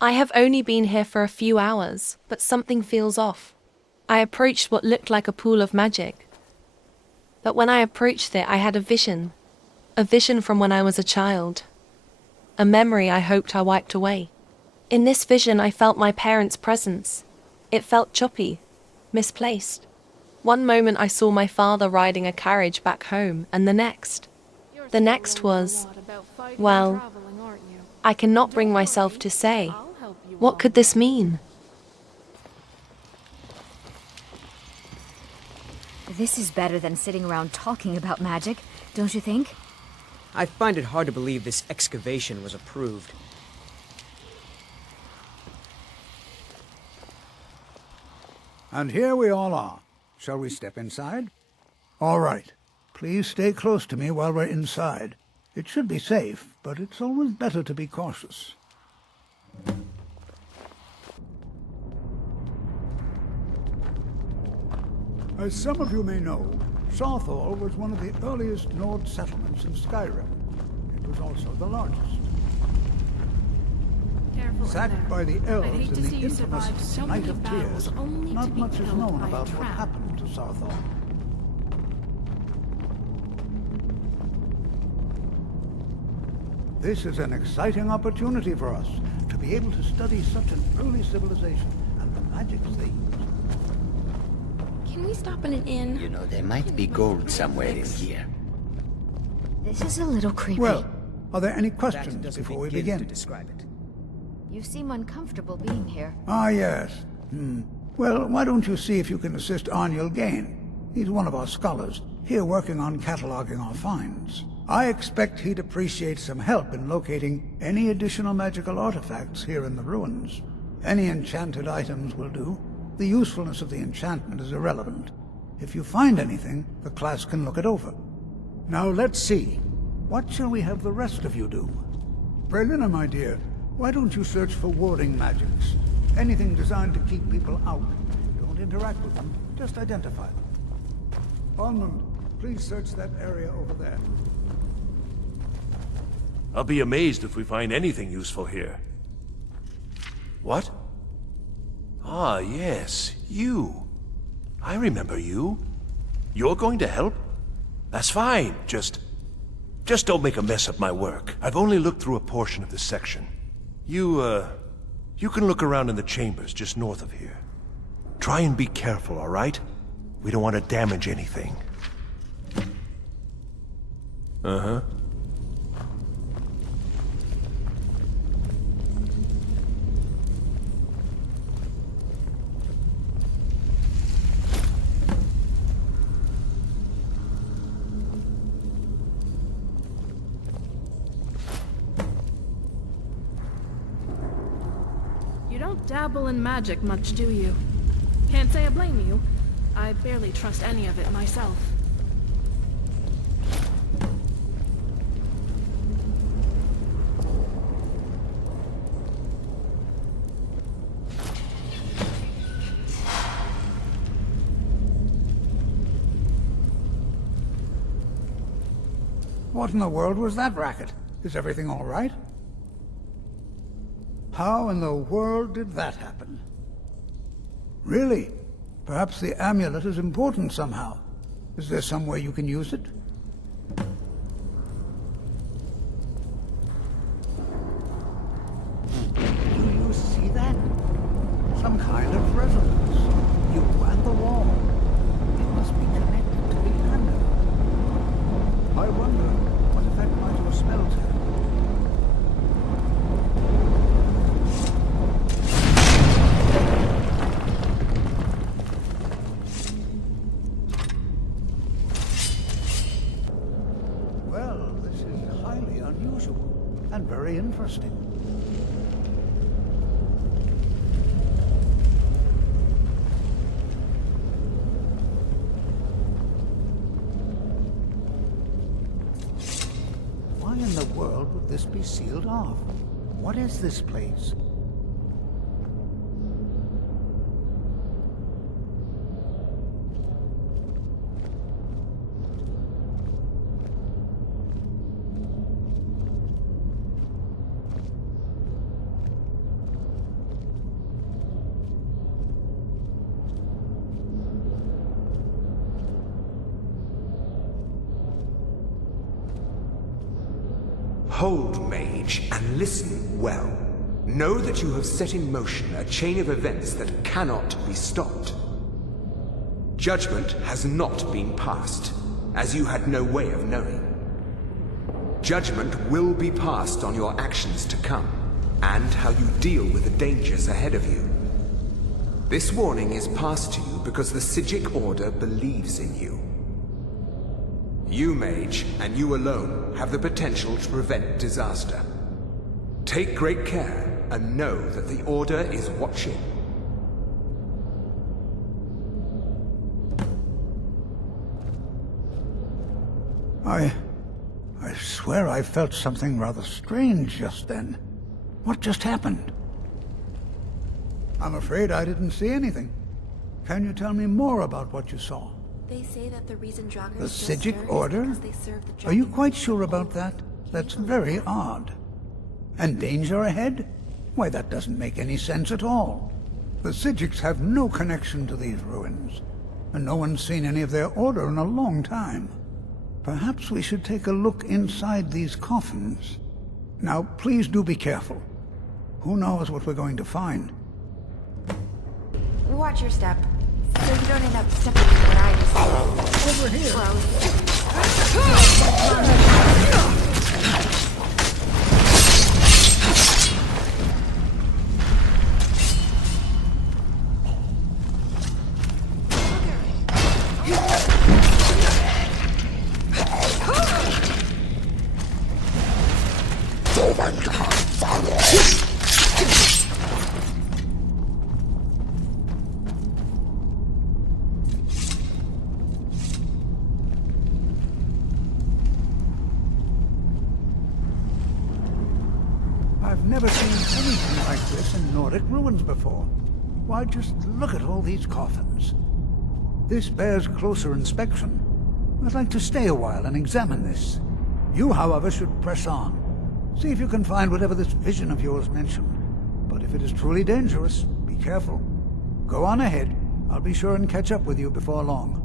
I have only been here for a few hours, but something feels off. I approached what looked like a pool of magic. But when I approached it, I had a vision from when I was a child. A memory I hoped I wiped away. In this vision, I felt my parents' presence. It felt choppy, misplaced. One moment I saw my father riding a carriage back home, and the next was, well, I cannot bring myself to say. What could this mean? This is better than sitting around talking about magic, don't you think? I find it hard to believe this excavation was approved. And here we all are. Shall we step inside? All right. Please stay close to me while we're inside. It should be safe, but it's always better to be cautious. As some of you may know, Sweetroll was one of the earliest Nord settlements in Skyrim. It was also the largest. Sacked by the elves in the infamous Night of Tears, not much is known about what happened to Sweetroll. This is an exciting opportunity for us to be able to study such an early civilization and the magics they used. Can we stop in an inn? You know, there might be gold somewhere in here. This is a little creepy. Well, are there any questions before we begin? To describe it. You seem uncomfortable being here. Ah, yes. Well, why don't you see if you can assist Arniel Gain? He's one of our scholars, here working on cataloging our finds. I expect he'd appreciate some help in locating any additional magical artifacts here in the ruins. Any enchanted items will do. The usefulness of the enchantment is irrelevant. If you find anything, the class can look it over. Now let's see. What shall we have the rest of you do? Brelina, my dear, why don't you search for warding magics? Anything designed to keep people out. Don't interact with them, just identify them. Almond, please search that area over there. I'll be amazed if we find anything useful here. What? Ah, yes, you. I remember you. You're going to help? That's fine, just don't make a mess of my work. I've only looked through a portion of this section. You can look around in the chambers just north of here. Try and be careful, all right? We don't want to damage anything. Uh-huh. You don't dabble in magic much, do you? Can't say I blame you. I barely trust any of it myself. What in the world was that racket? Is everything all right? How in the world did that happen? Really? Perhaps the amulet is important somehow. Is there some way you can use it? Do you see that? Some kind of resonance. You and the wall. It must be connected to the amulet. I wonder what effect might your spells have. Well, this is highly unusual and very interesting. Why in the world would this be sealed off? What is this place? Hold, mage, and listen well. Know that you have set in motion a chain of events that cannot be stopped. Judgment has not been passed, as you had no way of knowing. Judgment will be passed on your actions to come, and how you deal with the dangers ahead of you. This warning is passed to you because the Psijic Order believes in you. You, mage, and you alone, have the potential to prevent disaster. Take great care, and know that the Order is watching. I swear I felt something rather strange just then. What just happened? I'm afraid I didn't see anything. Can you tell me more about what you saw? They say that the reason Draugrs The still Psijic stir is Order? because they serve the Are you dragon quite king. sure about that? That's very odd. And danger ahead? Why, that doesn't make any sense at all. The Psijics have no connection to these ruins, and no one's seen any of their order in a long time. Perhaps we should take a look inside these coffins. Now, please do be careful. Who knows what we're going to find? Watch your step, so you don't end up stepping in what I just Over here! I've never seen anything like this in Nordic ruins before. Why, just look at all these coffins. This bears closer inspection. I'd like to stay a while and examine this. You, however, should press on. See if you can find whatever this vision of yours mentioned. But if it is truly dangerous, be careful. Go on ahead. I'll be sure and catch up with you before long.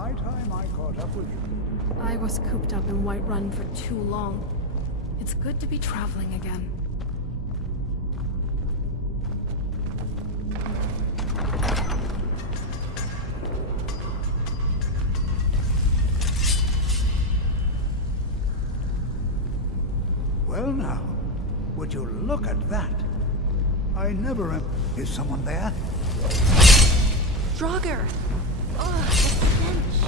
high time I caught up with you. I was cooped up in Whiterun for too long. It's good to be traveling again. Well now, would you look at that? I never am... Is someone there? Draugr! Ugh, the stench.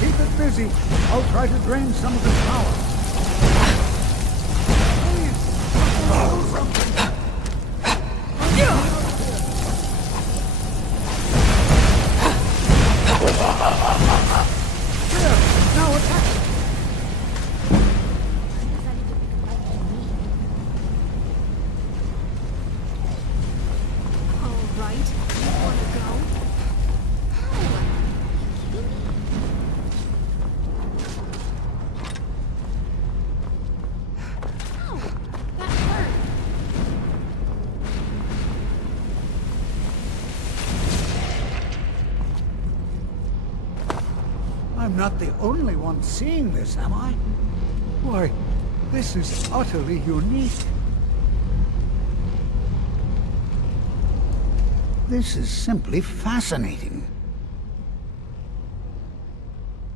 Keep it busy. I'll try to drain some of his power. Please, something. Now attack! All right, you wanna go? Ow, that hurt. I'm not the only one seeing this, am I? Why, this is utterly unique. This is simply fascinating.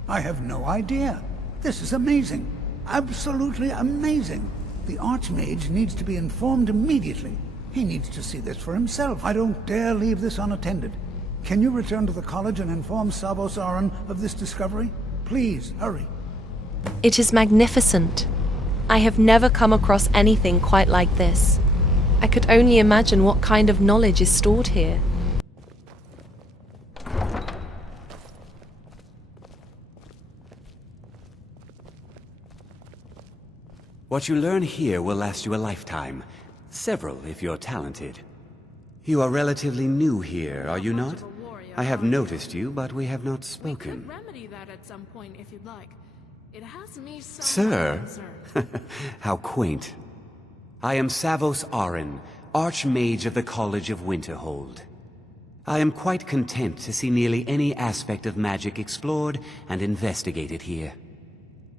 I have no idea. This is amazing. Absolutely amazing. The Archmage needs to be informed immediately. He needs to see this for himself. I don't dare leave this unattended. Can you return to the college and inform Savos Aran of this discovery? Please, hurry. It is magnificent. I have never come across anything quite like this. I could only imagine what kind of knowledge is stored here. What you learn here will last you a lifetime. Several, if you're talented. You are relatively new here, are you not? I have noticed you, but we have not We spoken. could remedy that at some point if you'd like. It has me so Sir? concerned. How quaint. I am Savos Aran, Archmage of the College of Winterhold. I am quite content to see nearly any aspect of magic explored and investigated here.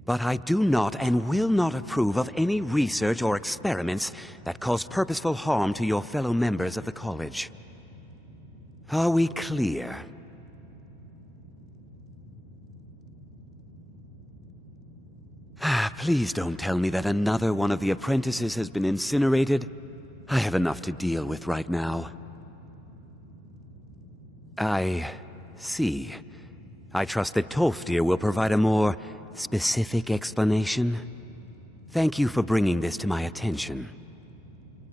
But I do not and will not approve of any research or experiments that cause purposeful harm to your fellow members of the college. Are we clear? Please don't tell me that another one of the apprentices has been incinerated. I have enough to deal with right now. I see. I trust that Tolfdir will provide a more specific explanation. Thank you for bringing this to my attention.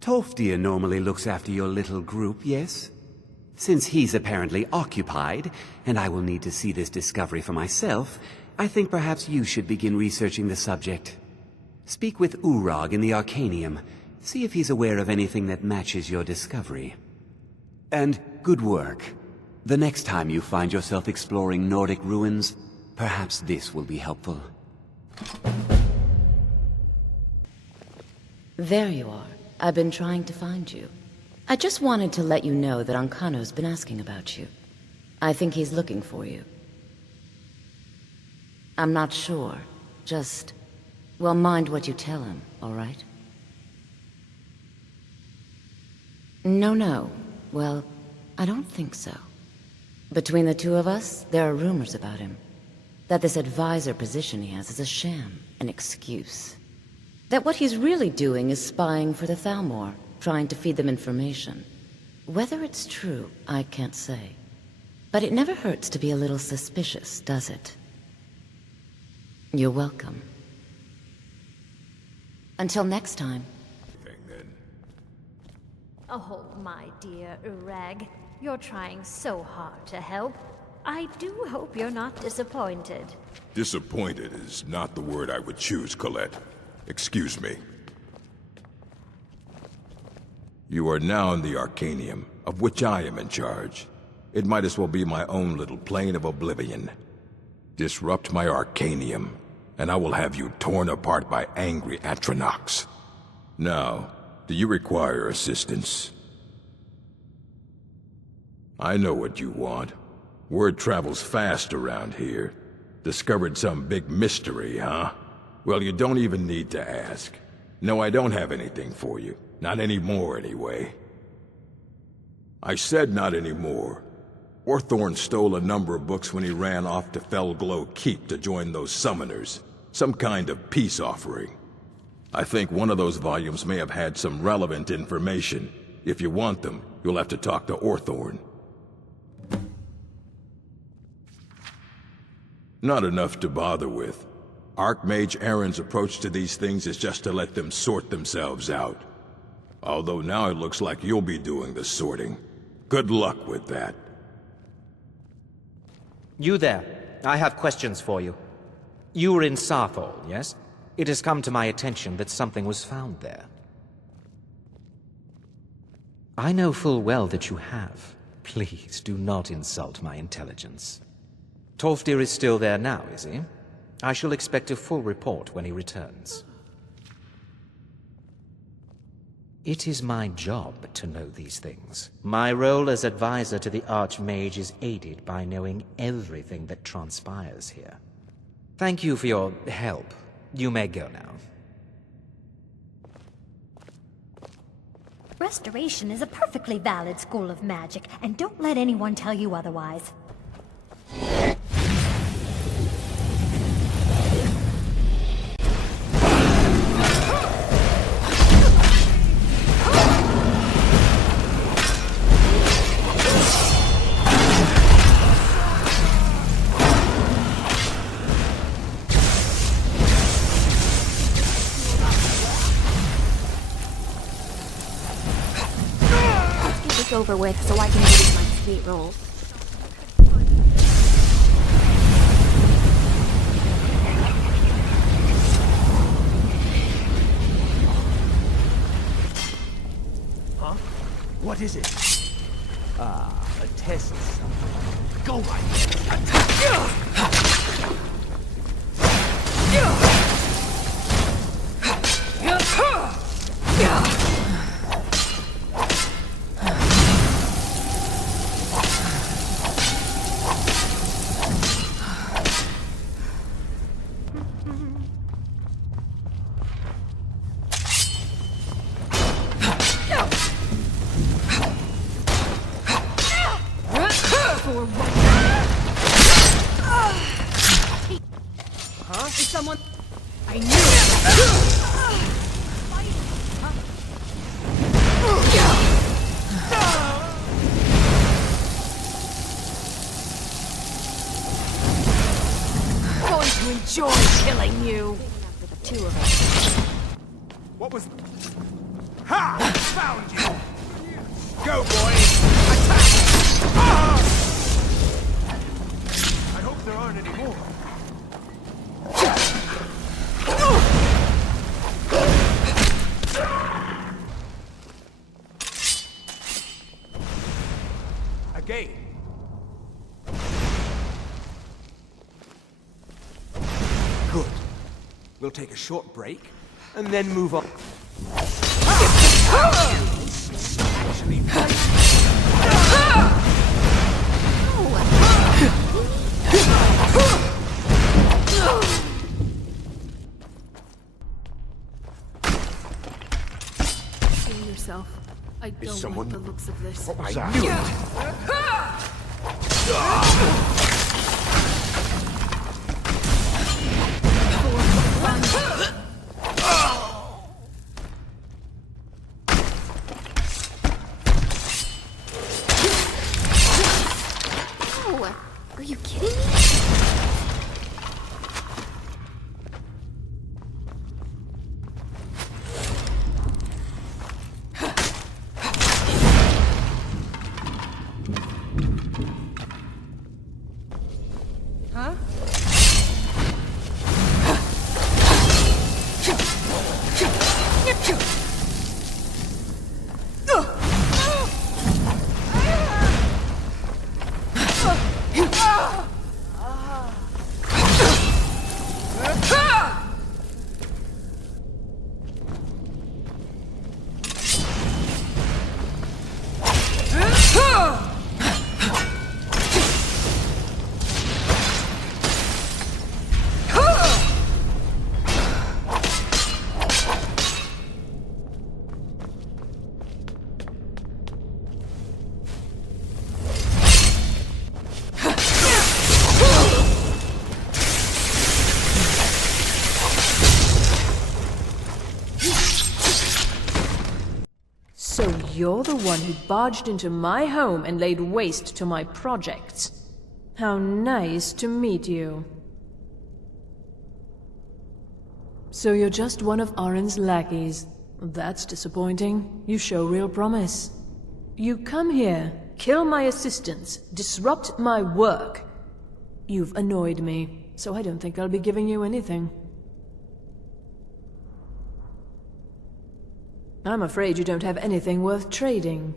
Tolfdir normally looks after your little group, yes? Since he's apparently occupied, and I will need to see this discovery for myself, I think perhaps you should begin researching the subject. Speak with Urag in the Arcanium. See if he's aware of anything that matches your discovery. And good work. The next time you find yourself exploring Nordic ruins, perhaps this will be helpful. There you are. I've been trying to find you. I just wanted to let you know that Ancano's been asking about you. I think he's looking for you. I'm not sure. Just, well, mind what you tell him, all right? No. Well, I don't think so. Between the two of us, there are rumors about him. That this advisor position he has is a sham, an excuse. That what he's really doing is spying for the Thalmor, trying to feed them information. Whether it's true, I can't say. But it never hurts to be a little suspicious, does it? You're welcome. Until next time. Oh, my dear Urag. You're trying so hard to help. I do hope you're not disappointed. Disappointed is not the word I would choose, Colette. Excuse me. You are now in the Arcanium, of which I am in charge. It might as well be my own little plane of oblivion. Disrupt my Arcanium, and I will have you torn apart by angry Atronachs. Now, Do you require assistance? I know what you want. Word travels fast around here. Discovered some big mystery, huh? Well, you don't even need to ask. No, I don't have anything for you. Not anymore, anyway. I said not anymore. Orthorn stole a number of books when he ran off to Felglow Keep to join those summoners. Some kind of peace offering. I think one of those volumes may have had some relevant information. If you want them, you'll have to talk to Orthorn. Not enough to bother with. Archmage Aaron's approach to these things is just to let them sort themselves out. Although now it looks like you'll be doing the sorting. Good luck with that. You there. I have questions for you. You were in Sarthol, yes? It has come to my attention that something was found there. I know full well that you have. Please do not insult my intelligence. Tolfdir is still there now, is he? I shall expect a full report when he returns. It is my job to know these things. My role as advisor to the Archmage is aided by knowing everything that transpires here. Thank you for your help. You may go now. Restoration is a perfectly valid school of magic, and don't let anyone tell you otherwise. Over with so I can use my Sweetroll. Huh? What is it? Ah, a test. Go, my What was... Ha! Found you! Go, boys! Attack! Ah! I hope there aren't any more. Again. Good. We'll take a short break, and then move on. Actually, Kill yourself. I don't like the looks of this. What was I that? knew it. Are you kidding me? Huh? you're the one who barged into my home and laid waste to my projects. How nice to meet you. So you're just one of Arin's lackeys. That's disappointing. You show real promise. You come here, kill my assistants, disrupt my work. You've annoyed me, so I don't think I'll be giving you anything. I'm afraid you don't have anything worth trading.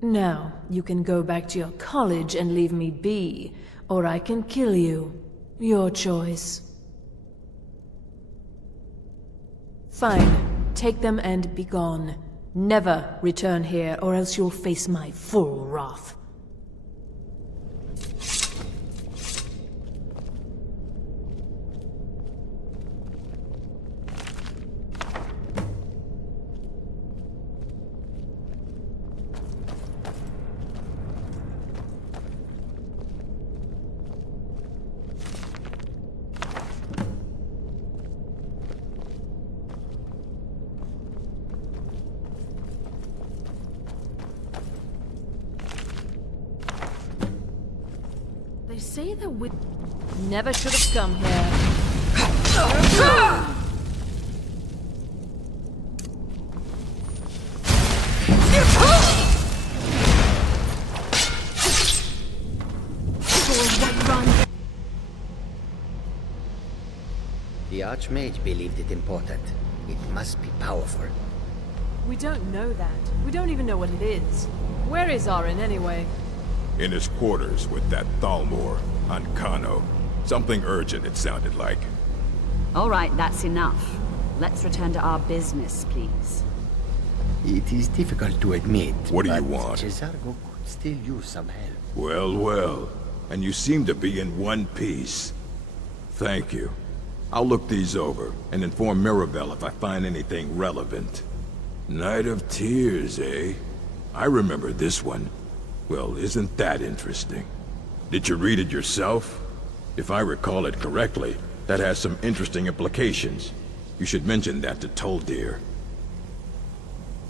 Now, you can go back to your college and leave me be, or I can kill you. Your choice. Fine. Take them and be gone. Never return here, or else you'll face my full wrath. They say that we never should have come here. The Archmage believed it important. It must be powerful. We don't know that. We don't even know what it is. Where is Arin anyway? In his quarters with that Thalmor on Kano. Something urgent, it sounded like. All right, that's enough. Let's return to our business, please. It is difficult to admit, What do you but want? Cesargo could still use some help. Well, well. And you seem to be in one piece. Thank you. I'll look these over and inform Mirabelle if I find anything relevant. Night of Tears, eh? I remember this one. Well, isn't that interesting? Did you read it yourself? If I recall it correctly, that has some interesting implications. You should mention that to Toldir.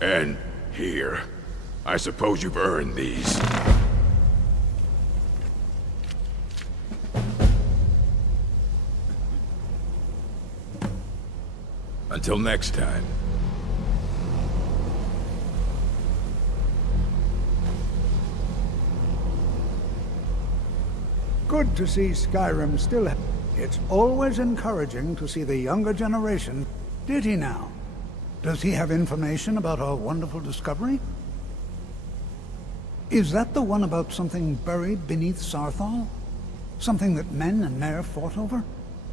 And here. I suppose you've earned these. Until next time. Good to see Skyrim still. It's always encouraging to see the younger generation. Did he now? Does he have information about our wonderful discovery? Is that the one about something buried beneath Sarthal? Something that men and Mare fought over?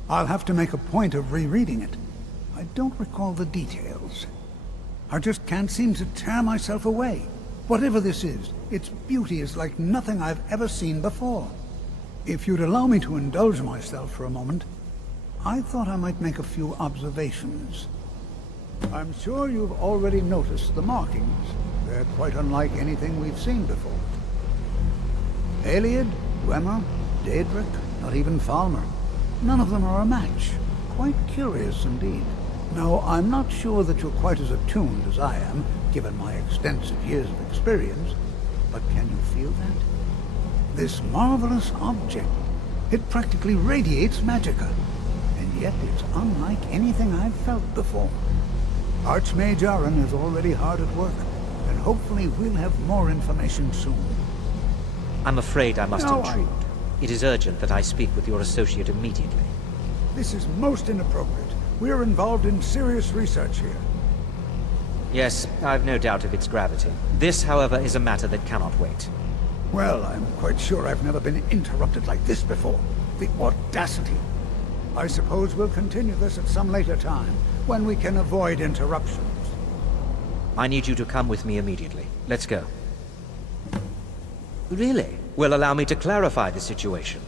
I'll have to make a point of rereading it. I don't recall the details. I just can't seem to tear myself away. Whatever this is, its beauty is like nothing I've ever seen before. If you'd allow me to indulge myself for a moment, I thought I might make a few observations. I'm sure you've already noticed the markings. They're quite unlike anything we've seen before. Ayleid, Dwemer, Daedric, not even Falmer. None of them are a match. Quite curious indeed. Now, I'm not sure that you're quite as attuned as I am, given my extensive years of experience, but can you feel that? This marvelous object, it practically radiates magicka, and yet it's unlike anything I've felt before. Archmage Arin is already hard at work, and hopefully we'll have more information soon. I'm afraid I must No, intrude. It is urgent that I speak with your associate immediately. This is most inappropriate. We're involved in serious research here. Yes, I've no doubt of its gravity. This, however, is a matter that cannot wait. Well, I'm quite sure I've never been interrupted like this before. The audacity. I suppose we'll continue this at some later time, when we can avoid interruptions. I need you to come with me immediately. Let's go. Really? Well, allow me to clarify the situation.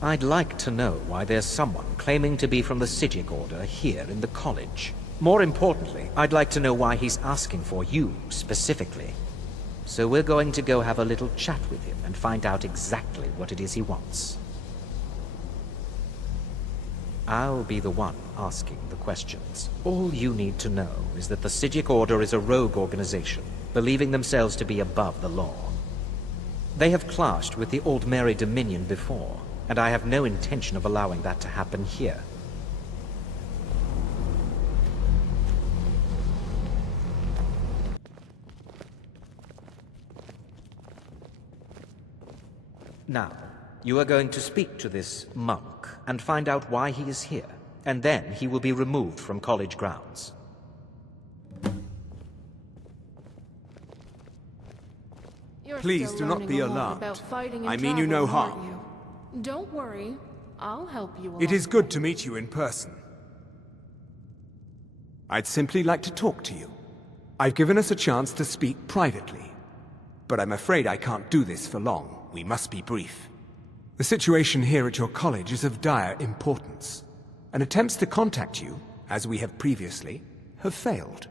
I'd like to know why there's someone claiming to be from the Psijic Order here in the college. More importantly, I'd like to know why he's asking for you, specifically. So we're going to go have a little chat with him and find out exactly what it is he wants. I'll be the one asking the questions. All you need to know is that the Psijic Order is a rogue organization, believing themselves to be above the law. They have clashed with the Old Mary Dominion before, and I have no intention of allowing that to happen here. Now, you are going to speak to this monk and find out why he is here, and then he will be removed from college grounds. Please do not be alarmed. I mean you no harm. Don't worry, I'll help you along. It is good to meet you in person. I'd simply like to talk to you. I've given us a chance to speak privately, but I'm afraid I can't do this for long. We must be brief. The situation here at your college is of dire importance, and attempts to contact you, as we have previously, have failed.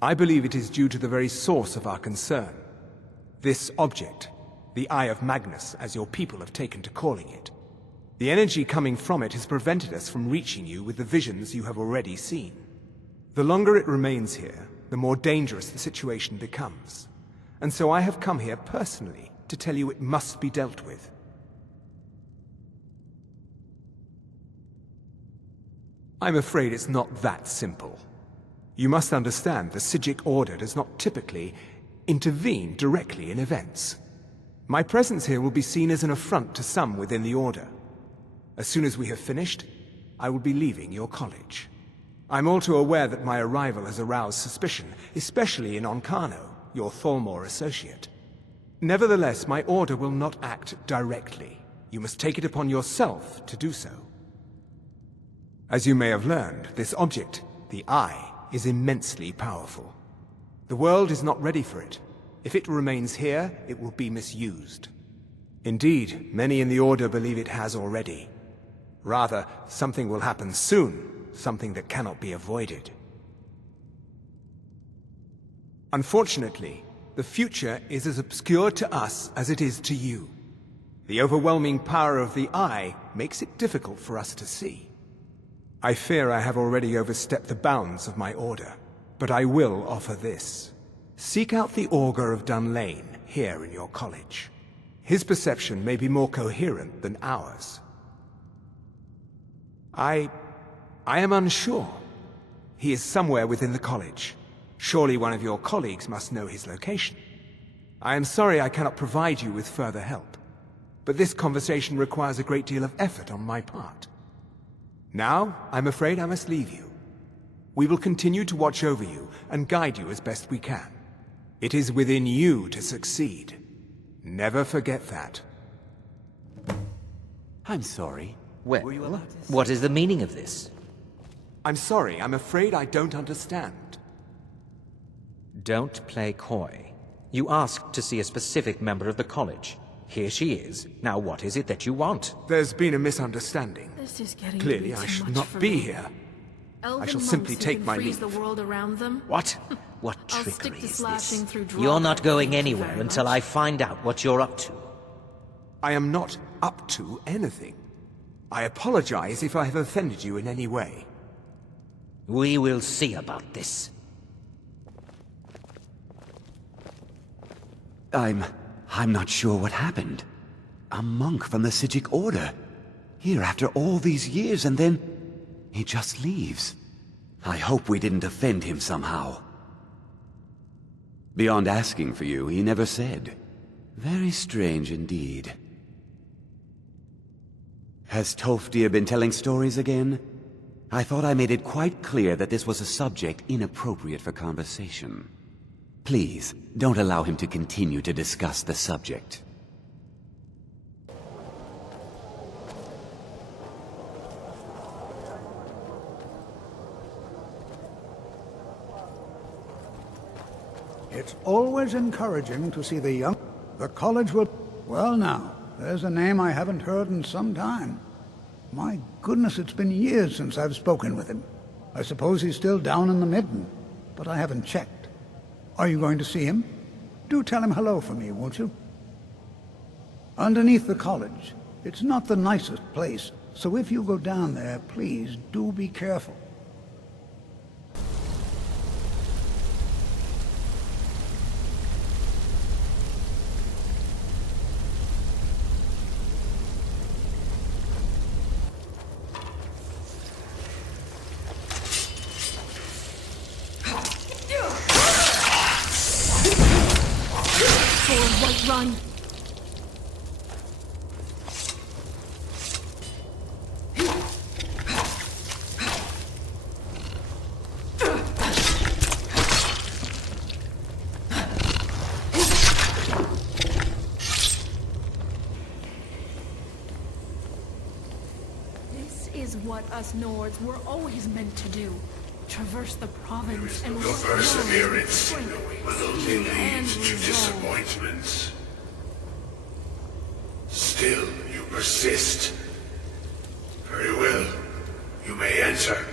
I believe it is due to the very source of our concern. This object, the Eye of Magnus, as your people have taken to calling it. The energy coming from it has prevented us from reaching you with the visions you have already seen. The longer it remains here, the more dangerous the situation becomes. And so I have come here personally to tell you it must be dealt with. I'm afraid it's not that simple. You must understand the Psijic Order does not typically intervene directly in events. My presence here will be seen as an affront to some within the Order. As soon as we have finished, I will be leaving your college. I'm all too aware that my arrival has aroused suspicion, especially in Onkano, your Thalmor associate. Nevertheless, my order will not act directly. You must take it upon yourself to do so. As you may have learned, this object, the Eye, is immensely powerful. The world is not ready for it. If it remains here, it will be misused. Indeed, many in the Order believe it has already. Rather, something will happen soon, something that cannot be avoided. Unfortunately, the future is as obscure to us as it is to you. The overwhelming power of the Eye makes it difficult for us to see. I fear I have already overstepped the bounds of my order, but I will offer this. Seek out the Augur of Dunlane here in your college. His perception may be more coherent than ours. I am unsure. He is somewhere within the college. Surely one of your colleagues must know his location. I am sorry I cannot provide you with further help, but this conversation requires a great deal of effort on my part. Now, I'm afraid I must leave you. We will continue to watch over you and guide you as best we can. It is within you to succeed. Never forget that. I'm sorry. Well, what is the meaning of this? I'm sorry, I'm afraid I don't understand. Don't play coy. You asked to see a specific member of the college. Here she is. Now what is it that you want? There's been a misunderstanding. This is getting Clearly, to be I too should much not for be me. here. Elven I shall monks simply who take can my freeze leave. the world around them. What? What I'll trickery stick to is slashing this? through You're not drawbacks, going thank you anywhere very until much. I find out what you're up to. I am not up to anything. I apologize if I have offended you in any way. We will see about this. I'm not sure what happened. A monk from the Psijic Order. Here after all these years, and then he just leaves. I hope we didn't offend him somehow. Beyond asking for you, he never said. Very strange indeed. Has Tolfdir been telling stories again? I thought I made it quite clear that this was a subject inappropriate for conversation. Please, don't allow him to continue to discuss the subject. It's always encouraging to see the young... The college will... Well now, there's a name I haven't heard in some time. My goodness, it's been years since I've spoken with him. I suppose he's still down in the Midden, but I haven't checked. Are you going to see him? Do tell him hello for me, won't you? Underneath the college. It's not the nicest place. So if you go down there, please do be careful. Run! This is what us Nords were always meant to do. Traverse the province and The perseverance will only lead to disappointments. Still, you persist. Very well. You may enter.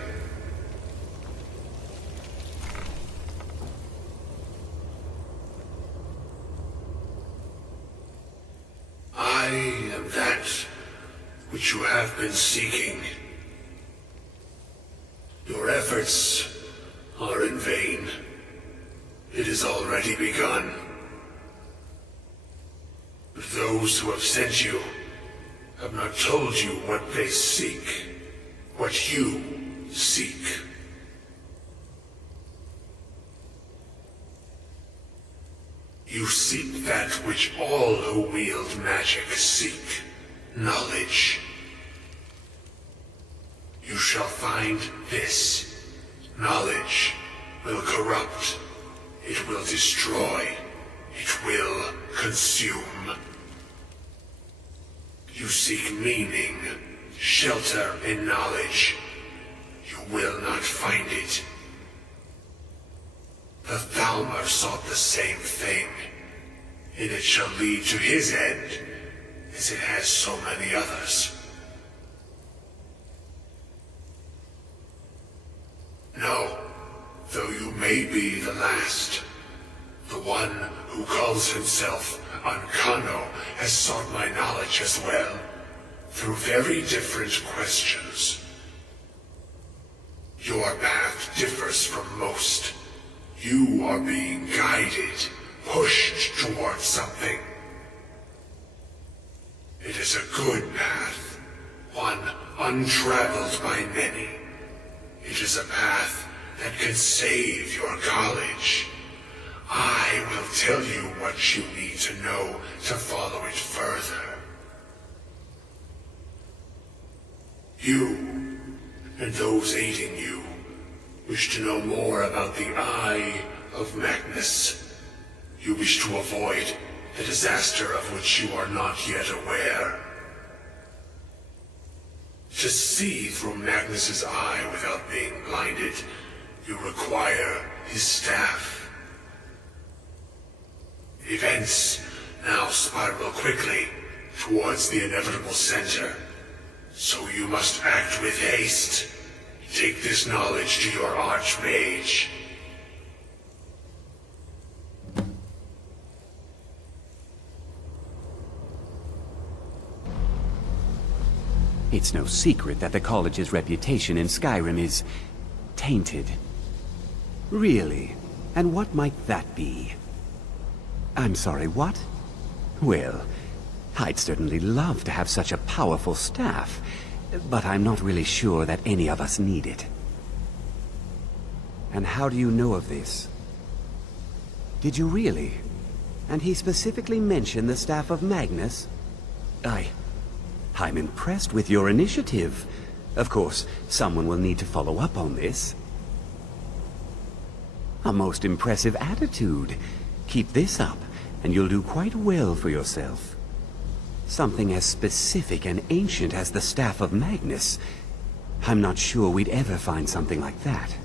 I am that which you have been seeking. Your efforts are in vain. It has already begun. But those who have sent you have not told you what they seek, what you seek. You seek that which all who wield magic seek, knowledge. You shall find this. Knowledge will corrupt. It will destroy. It will consume. You seek meaning, shelter in knowledge. You will not find it. The Thalmor sought the same thing, and it shall lead to his end, as it has so many others. No, though you may be the last, the one who calls himself Ankano has sought my knowledge as well, through very different questions. Your path differs from most. You are being guided, pushed towards something. It is a good path, one untraveled by many. It is a path that can save your college. I will tell you what you need to know to follow it further. You, and those aiding you, wish to know more about the Eye of Magnus. You wish to avoid the disaster of which you are not yet aware. To see through Magnus's eye without being blinded, you require his staff. Events now spiral quickly towards the inevitable center, so you must act with haste. Take this knowledge to your Archmage. It's no secret that the college's reputation in Skyrim is tainted. Really? And what might that be? I'm sorry, what? Well, I'd certainly love to have such a powerful staff, but I'm not really sure that any of us need it. And how do you know of this? Did you really? And he specifically mentioned the staff of Magnus? I'm impressed with your initiative. Of course, someone will need to follow up on this. A most impressive attitude. Keep this up, and you'll do quite well for yourself. Something as specific and ancient as the Staff of Magnus. I'm not sure we'd ever find something like that.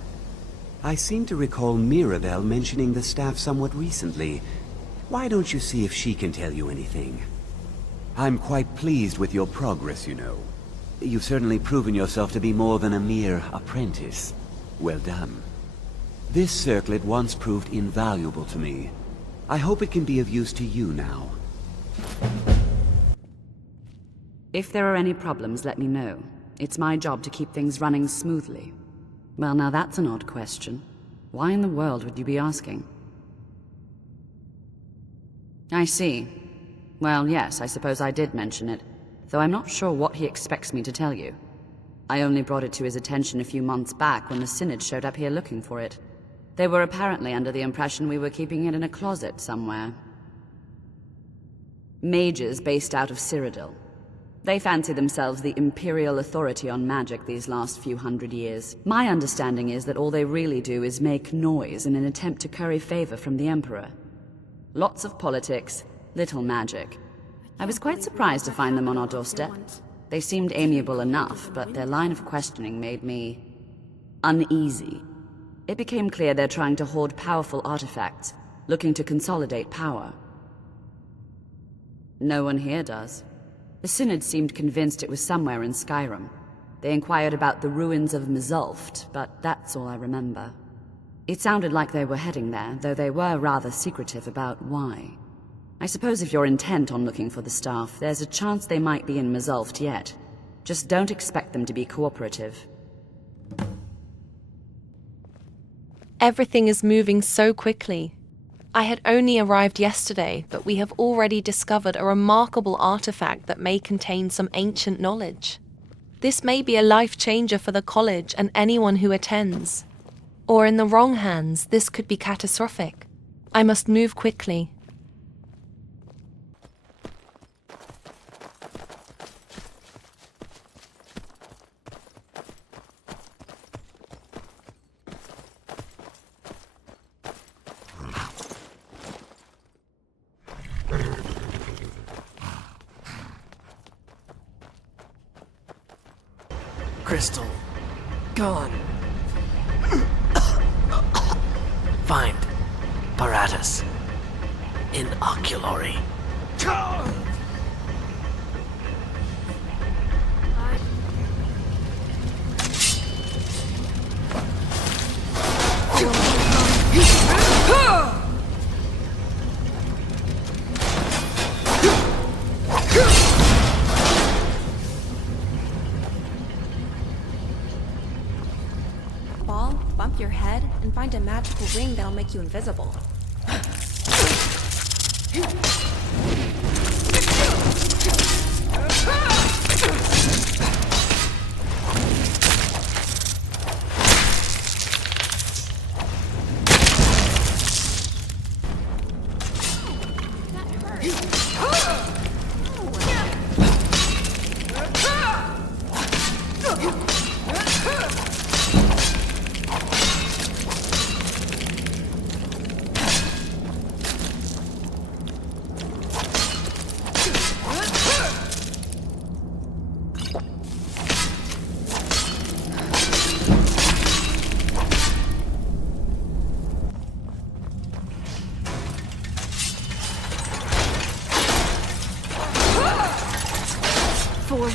I seem to recall Mirabelle mentioning the staff somewhat recently. Why don't you see if she can tell you anything? I'm quite pleased with your progress, you know. You've certainly proven yourself to be more than a mere apprentice. Well done. This circlet once proved invaluable to me. I hope it can be of use to you now. If there are any problems, let me know. It's my job to keep things running smoothly. Well, now that's an odd question. Why in the world would you be asking? I see. Well, yes, I suppose I did mention it, though I'm not sure what he expects me to tell you. I only brought it to his attention a few months back when the Synod showed up here looking for it. They were apparently under the impression we were keeping it in a closet somewhere. Mages based out of Cyrodiil. They fancy themselves the imperial authority on magic these last few hundred years. My understanding is that all they really do is make noise in an attempt to curry favor from the Emperor. Lots of politics, little magic. I was quite surprised to find them on our doorstep. They seemed amiable enough, but their line of questioning made me uneasy. It became clear they're trying to hoard powerful artifacts, looking to consolidate power. No one here does. The Synod seemed convinced it was somewhere in Skyrim. They inquired about the ruins of Mzulft, but that's all I remember. It sounded like they were heading there, though they were rather secretive about why. I suppose if you're intent on looking for the staff, there's a chance they might be in Mzulft yet. Just don't expect them to be cooperative. Everything is moving so quickly. I had only arrived yesterday, but we have already discovered a remarkable artifact that may contain some ancient knowledge. This may be a life changer for the college and anyone who attends. Or in the wrong hands, this could be catastrophic. I must move quickly. Crystal. Gone. Find Paratus. In Oculary. Ball, bump your head, and find a magical ring that'll make you invisible. For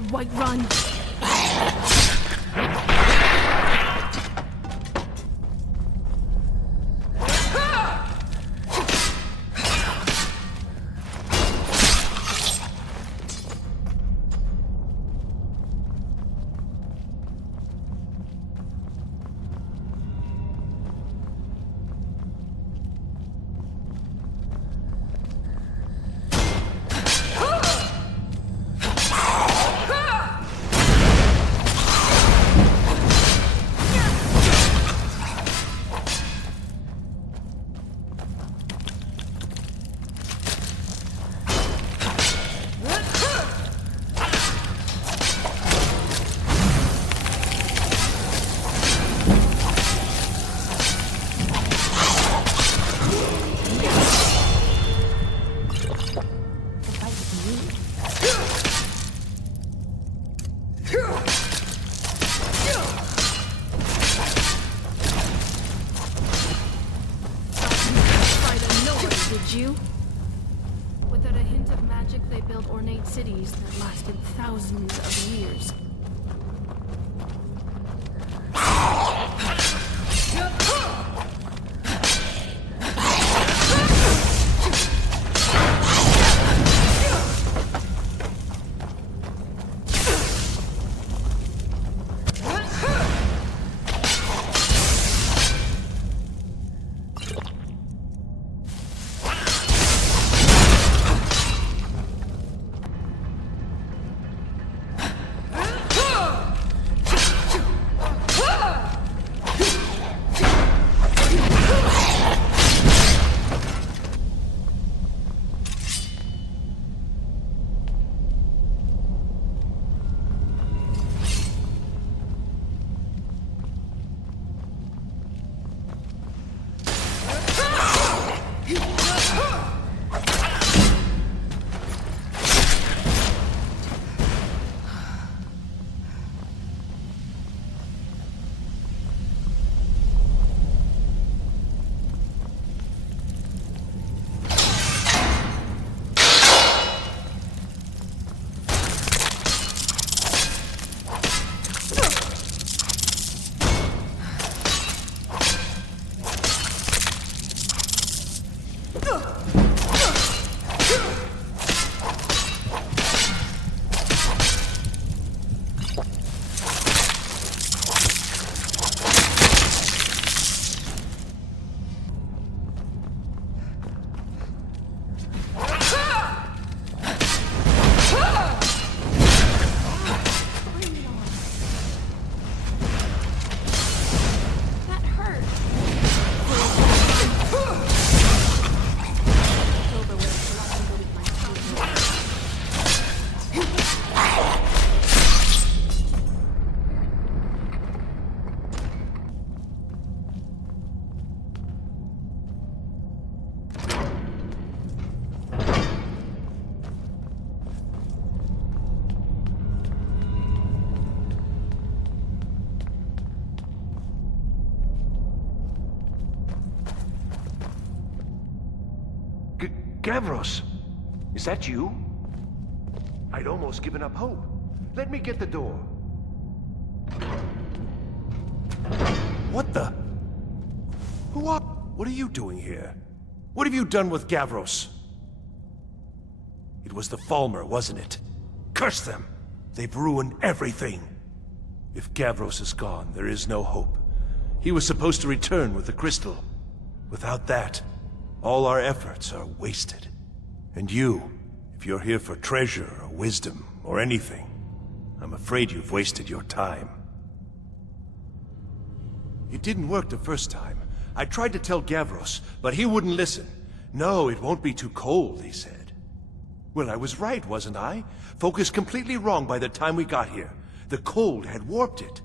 Whiterun. cities that lasted thousands of years. Gavros, is that you? I'd almost given up hope. Let me get the door. What the? What are you doing here? What have you done with Gavros? It was the Falmer, wasn't it? Curse them! They've ruined everything. If Gavros is gone, there is no hope. He was supposed to return with the crystal. Without that, all our efforts are wasted. And you, if you're here for treasure or wisdom or anything, I'm afraid you've wasted your time. It didn't work the first time. I tried to tell Gavros, but he wouldn't listen. No, it won't be too cold, he said. Well, I was right, wasn't I? Focused completely wrong by the time we got here. The cold had warped it.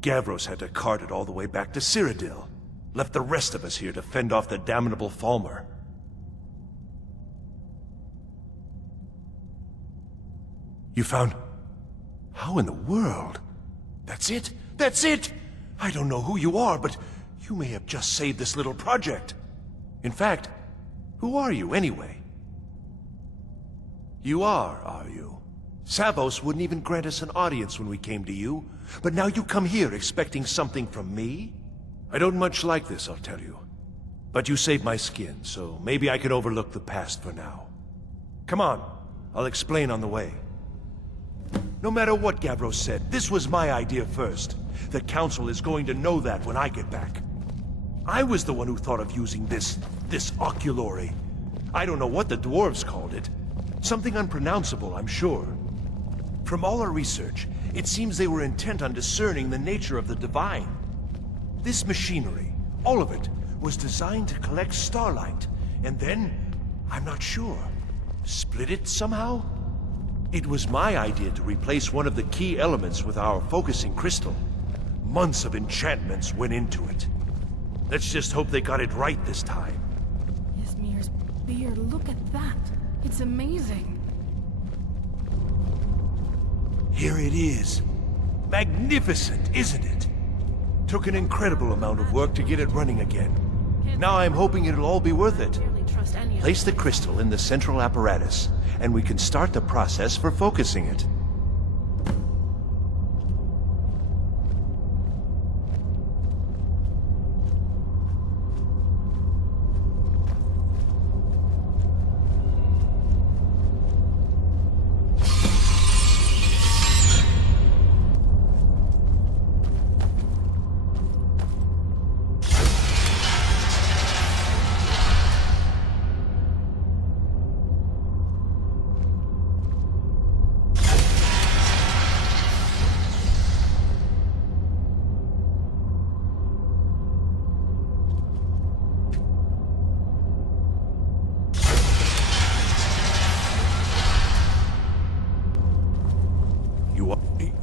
Gavros had to cart it all the way back to Cyrodiil. Left the rest of us here to fend off the damnable Falmer. You found... How in the world? That's it? That's it! I don't know who you are, but you may have just saved this little project. In fact, who are you anyway? You are you? Savos wouldn't even grant us an audience when we came to you, but now you come here expecting something from me? I don't much like this, I'll tell you. But you saved my skin, so maybe I can overlook the past for now. Come on, I'll explain on the way. No matter what Gavros said, this was my idea first. The Council is going to know that when I get back. I was the one who thought of using this oculory. I don't know what the dwarves called it. Something unpronounceable, I'm sure. From all our research, it seems they were intent on discerning the nature of the divine. This machinery, all of it, was designed to collect starlight, and then, I'm not sure, split it somehow? It was my idea to replace one of the key elements with our focusing crystal. Months of enchantments went into it. Let's just hope they got it right this time. Ysmir's beard, look at that. It's amazing. Here it is. Magnificent, isn't it? Took an incredible amount of work to get it running again. Now I'm hoping it'll all be worth it. Barely trust any of Place the crystal in the central apparatus, and we can start the process for focusing it.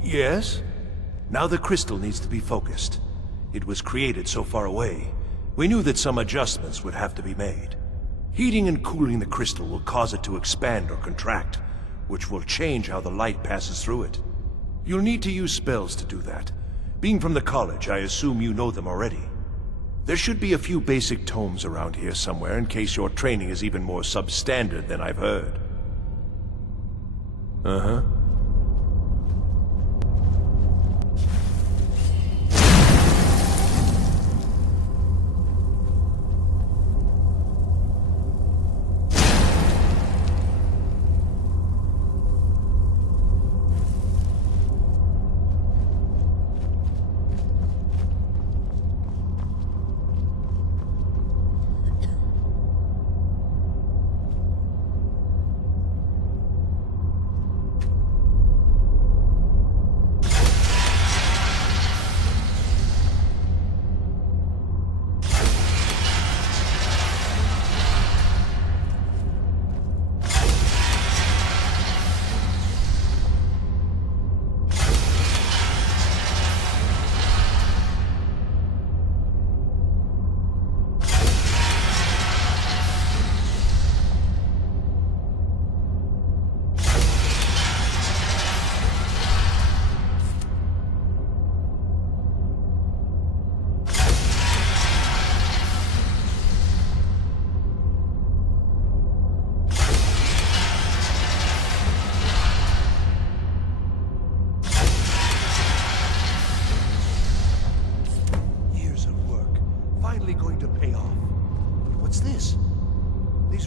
Yes? Now the crystal needs to be focused. It was created so far away. We knew that some adjustments would have to be made. Heating and cooling the crystal will cause it to expand or contract, which will change how the light passes through it. You'll need to use spells to do that. Being from the college, I assume you know them already. There should be a few basic tomes around here somewhere in case your training is even more substandard than I've heard. Uh-huh.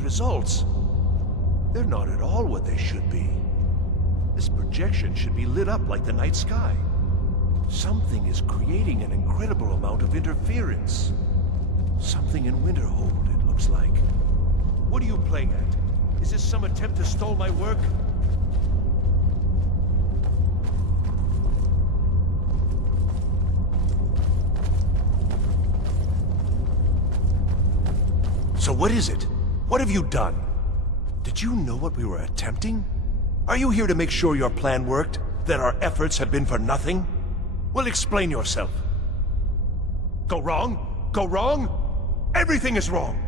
Results. They're not at all what they should be. This projection should be lit up like the night sky. Something is creating an incredible amount of interference. Something in Winterhold, it looks like. What are you playing at? Is this some attempt to stall my work? So what is it? What have you done? Did you know what we were attempting? Are you here to make sure your plan worked? That our efforts have been for nothing? Well, explain yourself. Go wrong? Go wrong? Everything is wrong.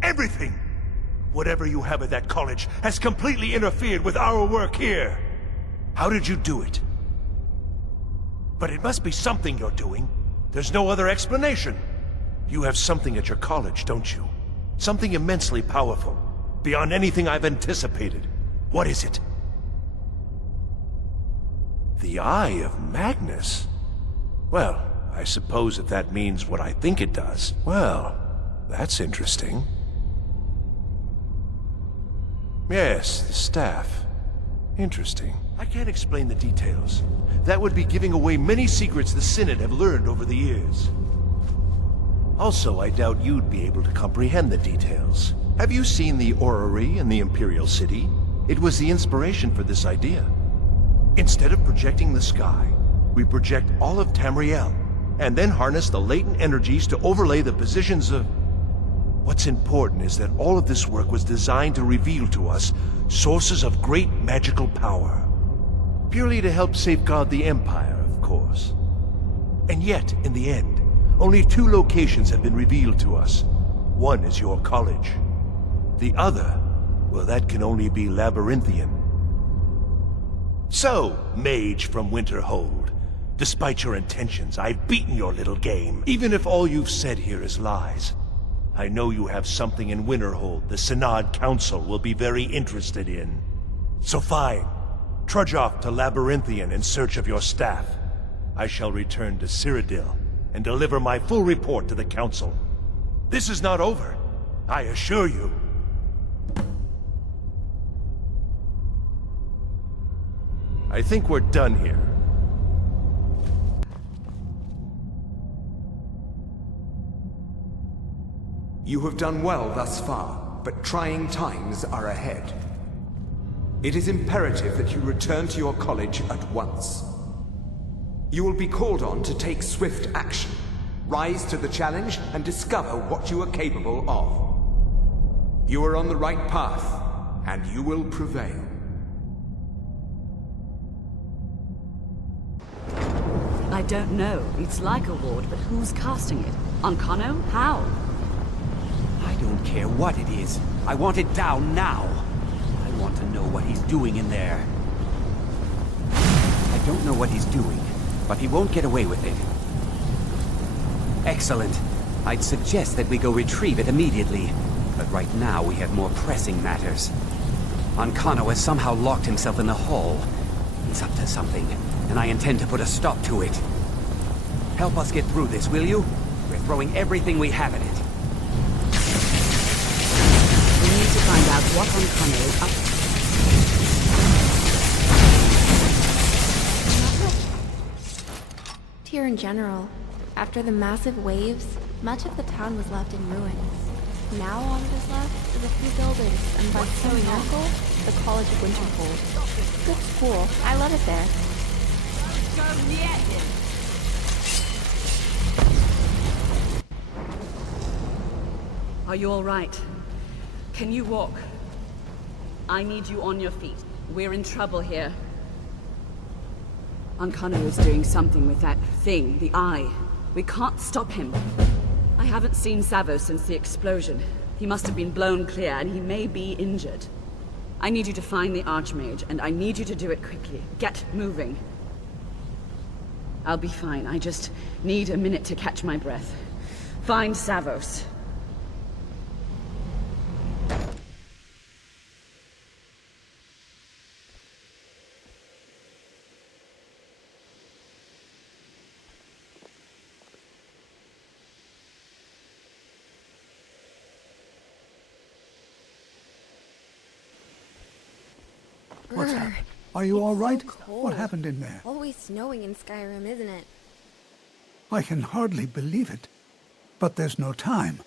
Everything! Whatever you have at that college has completely interfered with our work here. How did you do it? But it must be something you're doing. There's no other explanation. You have something at your college, don't you? Something immensely powerful, beyond anything I've anticipated. What is it? The Eye of Magnus? Well, I suppose if that means what I think it does, well, that's interesting. Yes, the staff. Interesting. I can't explain the details. That would be giving away many secrets the Synod have learned over the years. Also, I doubt you'd be able to comprehend the details. Have you seen the orrery in the Imperial City? It was the inspiration for this idea. Instead of projecting the sky, we project all of Tamriel, and then harness the latent energies to overlay the positions of... What's important is that all of this work was designed to reveal to us sources of great magical power. Purely to help safeguard the Empire, of course. And yet, in the end, only 2 locations have been revealed to us. One is your college. The other, well, that can only be Labyrinthian. So, mage from Winterhold, despite your intentions, I've beaten your little game, even if all you've said here is lies. I know you have something in Winterhold the Synod Council will be very interested in. So fine. Trudge off to Labyrinthian in search of your staff. I shall return to Cyrodiil and deliver my full report to the Council. This is not over, I assure you. I think we're done here. You have done well thus far, but trying times are ahead. It is imperative that you return to your college at once. You will be called on to take swift action, rise to the challenge, and discover what you are capable of. You are on the right path, and you will prevail. I don't know. It's like a ward, but who's casting it? Ancano? How? I don't care what it is. I want it down now. I want to know what he's doing in there. I don't know what he's doing, but he won't get away with it. Excellent. I'd suggest that we go retrieve it immediately. But right now we have more pressing matters. Ancano has somehow locked himself in the hall. He's up to something, and I intend to put a stop to it. Help us get through this, will you? We're throwing everything we have at it. We need to find out what Ancano is up to. Here in general, after the massive waves, much of the town was left in ruins. Now all that is left is a few buildings, and by some miracle, the College of Winterhold. Good school. I love it there. Are you all right? Can you walk? I need you on your feet. We're in trouble here. Ancano is doing something with that thing, the eye. We can't stop him. I haven't seen Savo since the explosion. He must have been blown clear, and he may be injured. I need you to find the Archmage, and I need you to do it quickly. Get moving. I'll be fine. I just need a minute to catch my breath. Find Savos. What's happened? Are you all right? What happened in there? Always snowing in Skyrim, isn't it? I can hardly believe it. But there's no time.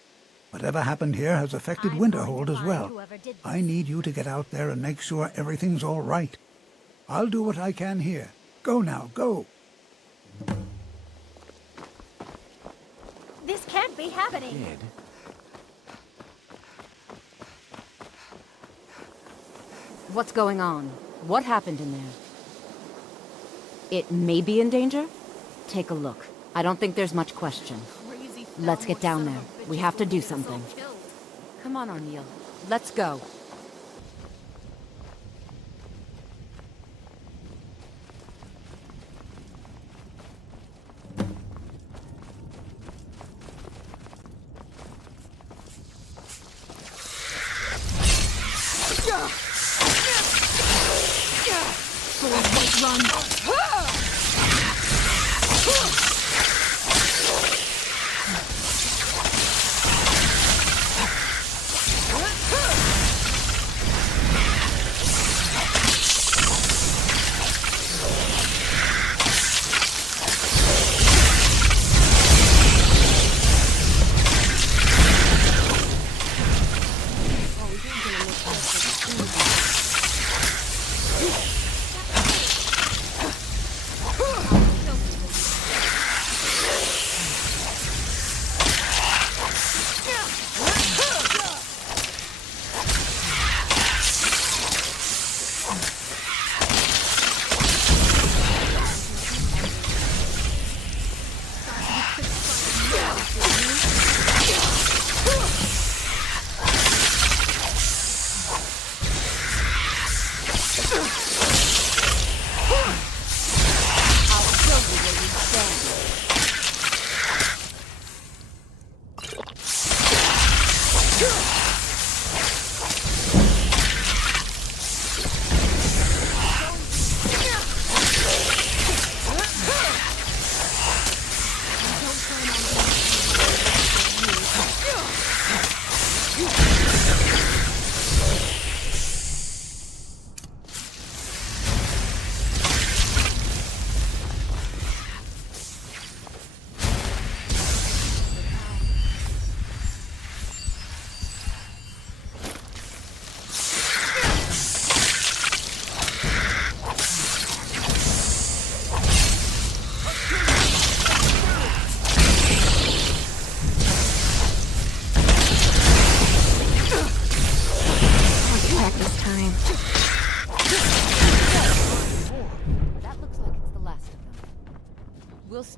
Whatever happened here has affected Winterhold as well. I need you to get out there and make sure everything's all right. I'll do what I can here. Go now, go. This can't be happening. What's going on? What happened in there? It may be in danger? Take a look. I don't think there's much question. Let's get down there. We have to do something. Come on, O'Neill. Let's go.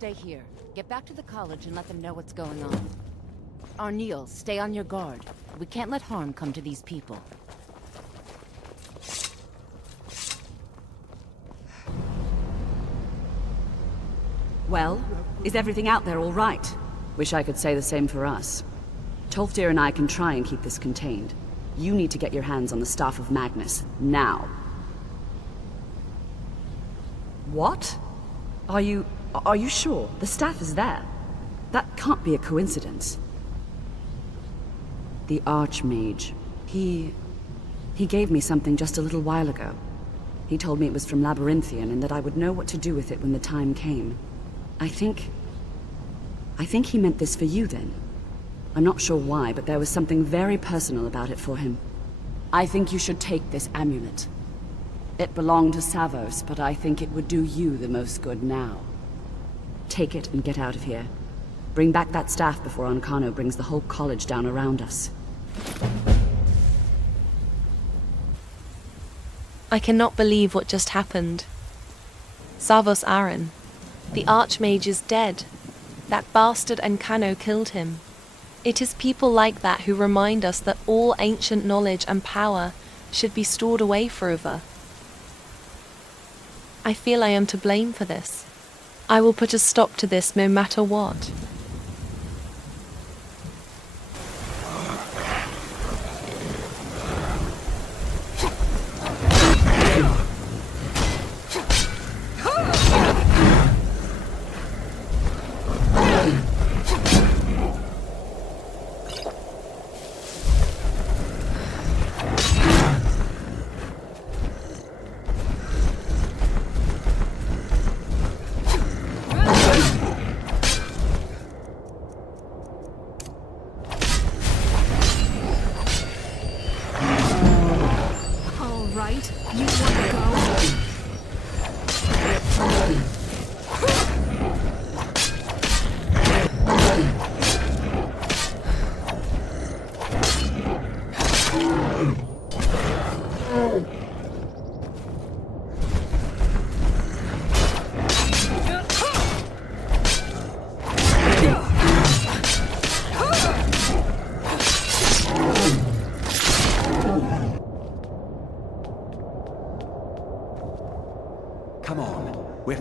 stay here. Get back to the college and let them know what's going on. Arneal, stay on your guard. We can't let harm come to these people. Well, is everything out there all right? Wish I could say the same for us. Tolfdir and I can try and keep this contained. You need to get your hands on the Staff of Magnus, now. What? Are you sure? The staff is there. That can't be a coincidence. The Archmage. He gave me something just a little while ago. He told me it was from Labyrinthian and that I would know what to do with it when the time came. I think he meant this for you then. I'm not sure why, but there was something very personal about it for him. I think you should take this amulet. It belonged to Savos, but I think it would do you the most good now. Take it and get out of here. Bring back that staff before Ancano brings the whole college down around us. I cannot believe what just happened. Savos Aren. The Archmage is dead. That bastard Ancano killed him. It is people like that who remind us that all ancient knowledge and power should be stored away forever. I feel I am to blame for this. I will put a stop to this no matter what.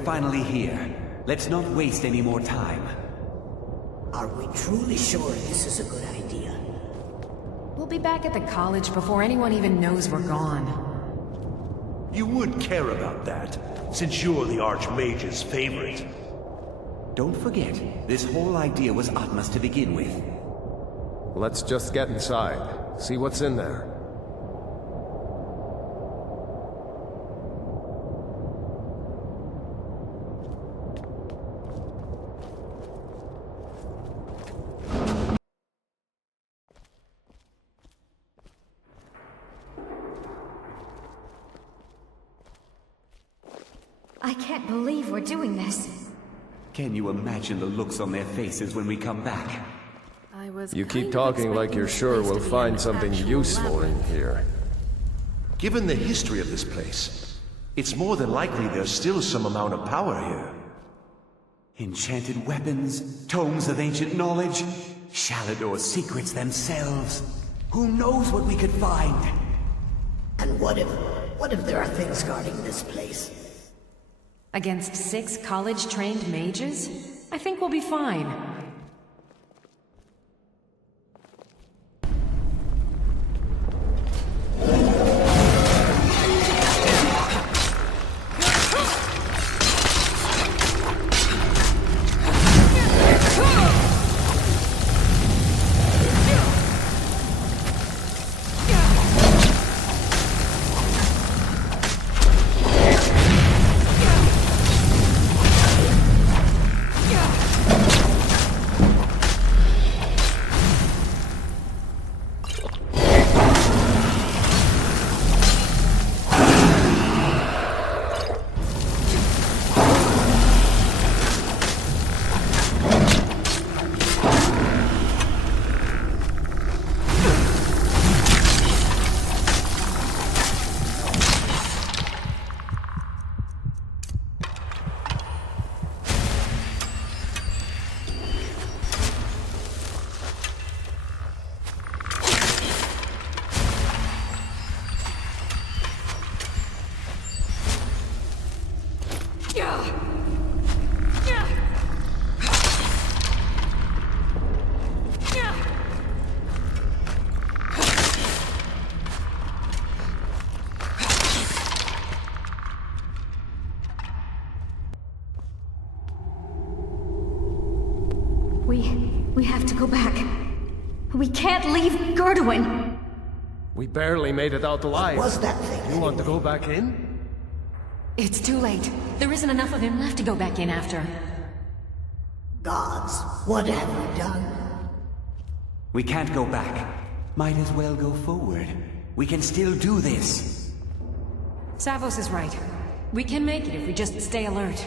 Finally here. Let's not waste any more time. Are we truly sure this is a good idea? We'll be back at the college before anyone even knows we're gone. You would care about that, since you're the Archmage's favorite. Don't forget, this whole idea was Atma's to begin with. Let's just get inside. See what's in there. I can't believe we're doing this. Can you imagine the looks on their faces when we come back? You keep talking like you're sure we'll find something useful in here. Given the history of this place, it's more than likely there's still some amount of power here. Enchanted weapons, tomes of ancient knowledge, Shalador's secrets themselves. Who knows what we could find? And what if there are things guarding this place? Against 6 college-trained mages? I think we'll be fine. We have to go back. We can't leave Gerdwin. We barely made it out alive. What was that thing? You want to go back in? It's too late. There isn't enough of him left to go back in after. Gods, what have we done? We can't go back. Might as well go forward. We can still do this. Savos is right. We can make it if we just stay alert.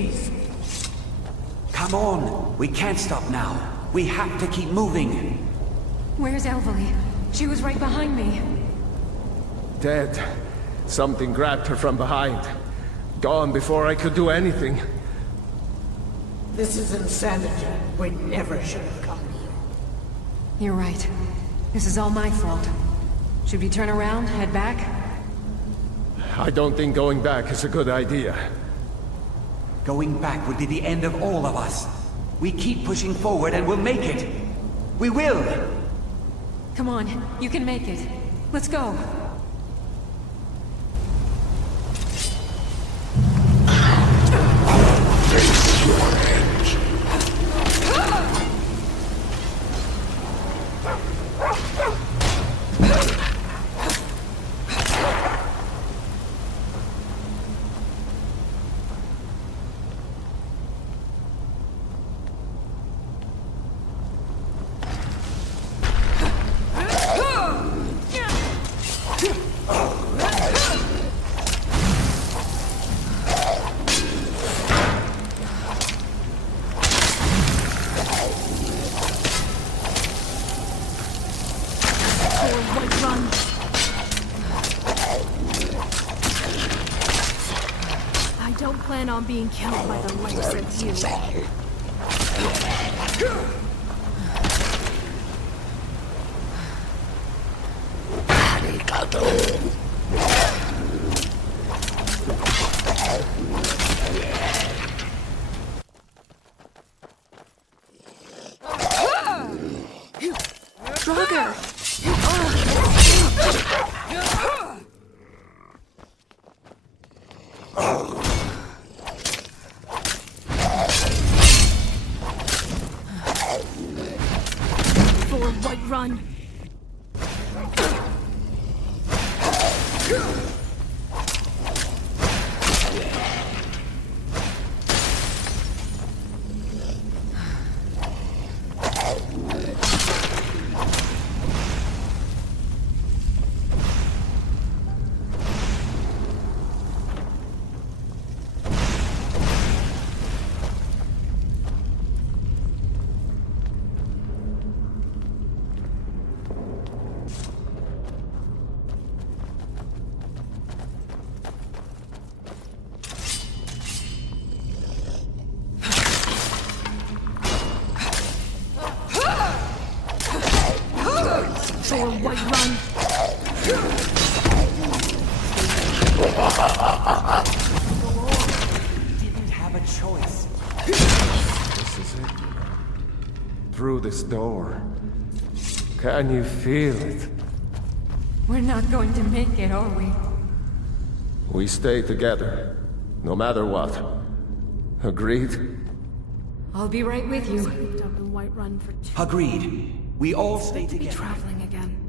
please. Come on! We can't stop now. We have to keep moving. Where's Elvely? She was right behind me. Dead. Something grabbed her from behind. Gone before I could do anything. This is insanity. We never should have come here. You're right. This is all my fault. Should we turn around, head back? I don't think going back is a good idea. Going back would be the end of all of us. We keep pushing forward and we'll make it. We will! Come on, you can make it. Let's go. On being killed by the likes of you. Through this door. Can you feel it? We're not going to make it, are we? We stay together, no matter what. Agreed? I'll be right with you. Up in Whiterun for 2 Agreed. We all stay to be together. traveling again.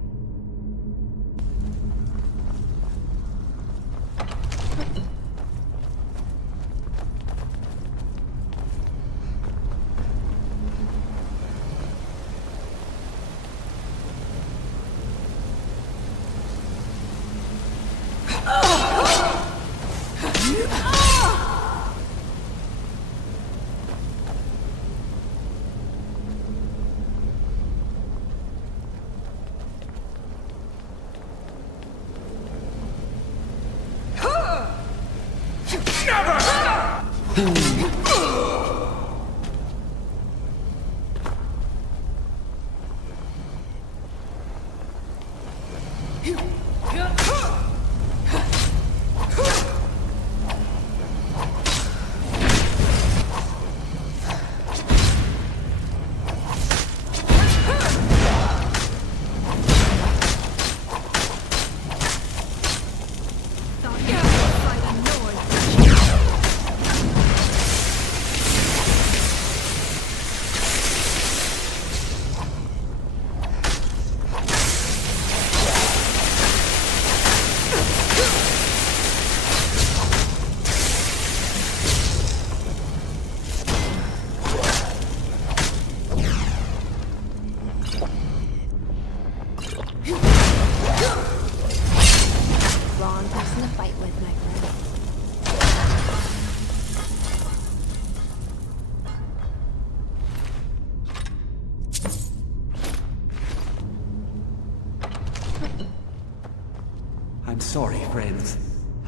sorry, friends.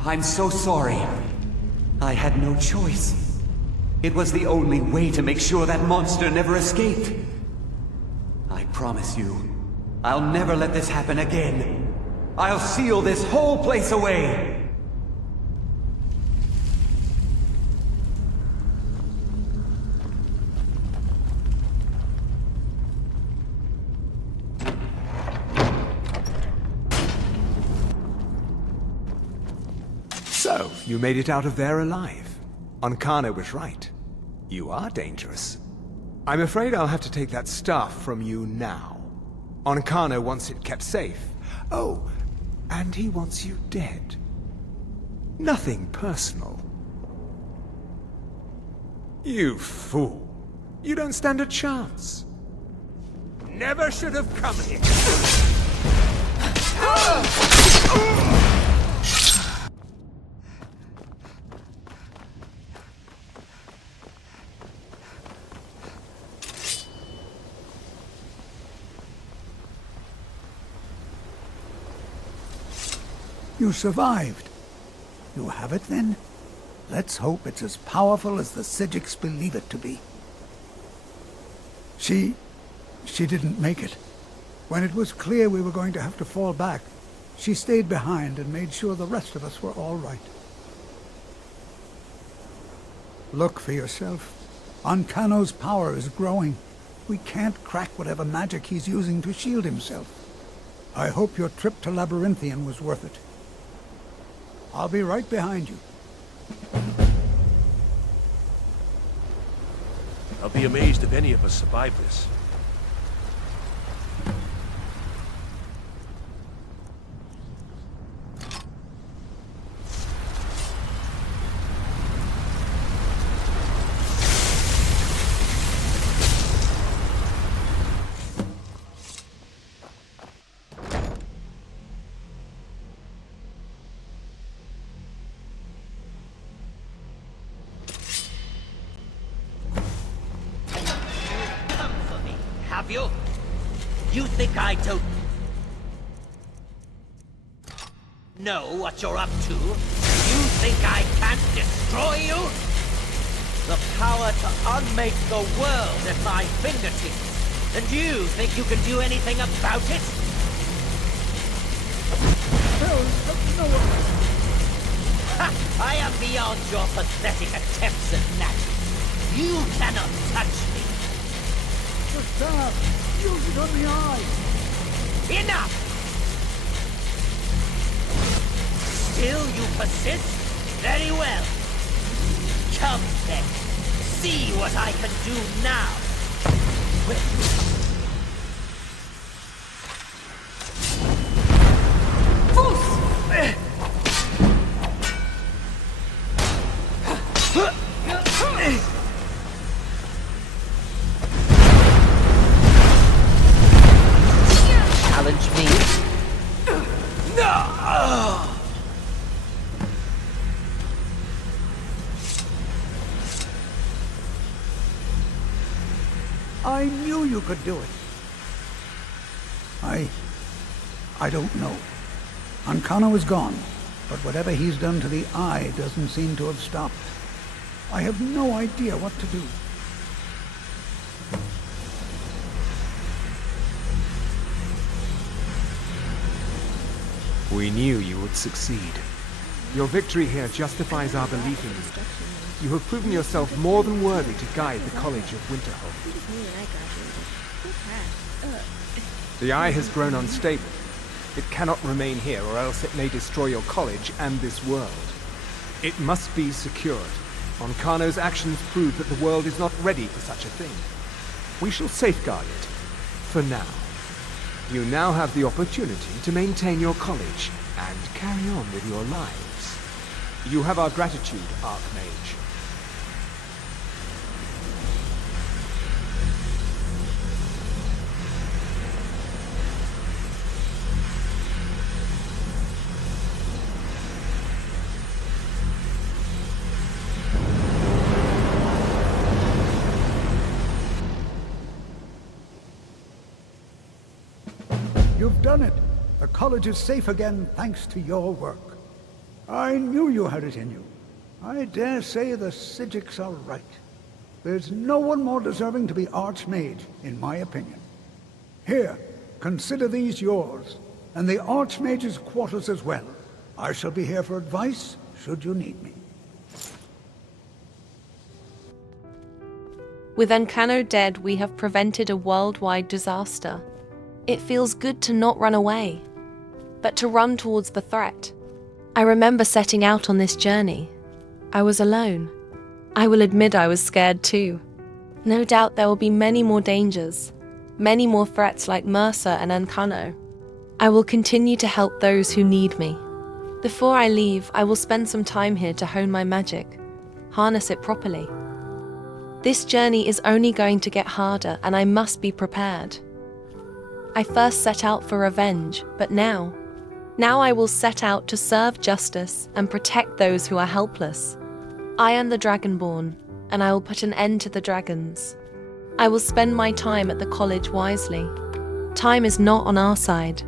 I'm so sorry. I had no choice. It was the only way to make sure that monster never escaped. I promise you, I'll never let this happen again. I'll seal this whole place away. So, you made it out of there alive. Ankana was right. You are dangerous. I'm afraid I'll have to take that staff from you now. Ankana wants it kept safe. Oh, and he wants you dead. Nothing personal. You fool. You don't stand a chance. Never should have come here. You survived. You have it, then? Let's hope it's as powerful as the Psijics believe it to be. She didn't make it. When it was clear we were going to have to fall back, she stayed behind and made sure the rest of us were all right. Look for yourself. Ankano's power is growing. We can't crack whatever magic he's using to shield himself. I hope your trip to Labyrinthian was worth it. I'll be right behind you. I'll be amazed if any of us survive this. Have you? You think I don't know what you're up to? You think I can't destroy you? The power to unmake the world at my fingertips. And you think you can do anything about it? Ha! I am beyond your pathetic attempts at magic. You cannot touch me. The staff! Use it on the eye! Enough! Still you persist? Very well. Come then. See what I can do now. Challenge me? No! I knew you could do it. I don't know. Ankana is gone, but whatever he's done to the eye doesn't seem to have stopped. I have no idea what to do. We knew you would succeed. Your victory here justifies our belief in you. You have proven yourself more than worthy to guide the College of Winterhold. The eye has grown unstable. It cannot remain here, or else it may destroy your college and this world. It must be secured. Ankano's actions prove that the world is not ready for such a thing. We shall safeguard it, for now. You now have the opportunity to maintain your college and carry on with your lives. You have our gratitude, Archmage. You've done it. The college is safe again thanks to your work. I knew you had it in you. I dare say the Psijics are right. There's no one more deserving to be Archmage, in my opinion. Here, consider these yours, and the Archmage's quarters as well. I shall be here for advice, should you need me. With Ankano dead, we have prevented a worldwide disaster. It feels good to not run away, but to run towards the threat. I remember setting out on this journey. I was alone. I will admit I was scared too. No doubt there will be many more dangers, many more threats like Mercer and Ankano. I will continue to help those who need me. Before I leave, I will spend some time here to hone my magic, harness it properly. This journey is only going to get harder, and I must be prepared. I first set out for revenge, but now I will set out to serve justice and protect those who are helpless. I am the Dragonborn, and I will put an end to the dragons. I will spend my time at the college wisely. Time is not on our side.